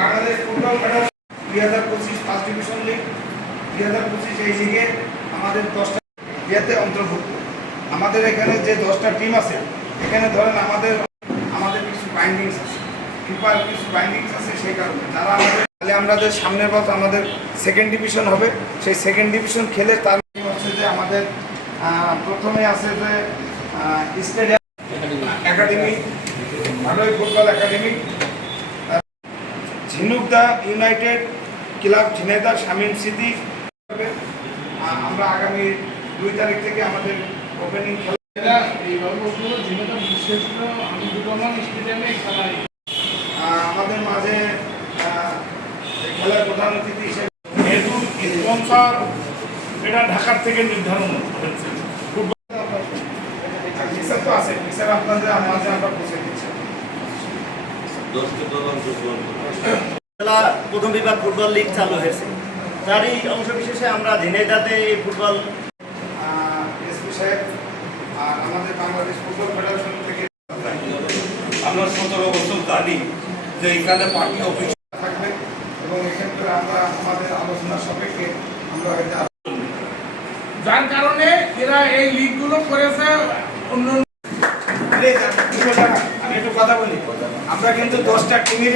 Bangladesh football federation 2025 first division league 2025 এই লিগে আমাদের 10টা ইয়েতে অন্তর্ভুক্ত। আমাদের এখানে যে 10টা টিম আছে, এখানে ধরেন আমাদের কিছু বাইন্ডিংস আছে, ফিফার কিছু বাইন্ডিংস আছে, সেই কারণে যারা আমাদের সামনের বছর আমাদের সেকেন্ড ডিভিশন হবে, সেই সেকেন্ড ডিভিশন খেলে তার হচ্ছে যে আমাদের প্রথমে আছে যে স্টেডিয়াম একাডেমি, ভালোই ফুটবল একাডেমি, ঝিনুকদা ইউনাইটেড ক্লাব ঝিনাইদহ শামীম স্মৃতি। আমরা আগামী 2 তারিখ থেকে আমাদের ওপেনিং খেলা আমাদের মাঝে খেলার প্রধান অতিথি হিসেবে স্পন্সর এটা ঢাকার থেকে নির্ধারণ হয়েছে। তো আছে, আপনাদের মাঝে আমরা পৌঁছে দিচ্ছি। প্রথম বিভাগ ফুটবল লিগ চালু হয়েছে, তারই অংশ বিশেষে আমরা ঝিনাইদহতে এই ফুটবল এসপি সাহেব আর আমাদের বাংলাদেশ ফুটবল ফেডারেশন থেকে আমরা 17 বছর জানি যে এখানে পার্টি অফিস থাকবে এবং এক্ষেত্রে আমরা আমাদের আলোচনা সাপেক্ষে আমরা যার কারণে এরা এই লিগগুলো করেছে। অন্য আমি একটু কথা বলি, আমরা কিন্তু 10টা টিমের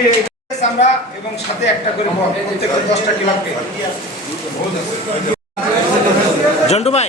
আমরা এবং সাথে একটা করে প্রত্যেকটা 10টা ক্লাবকে জন্টু ভাই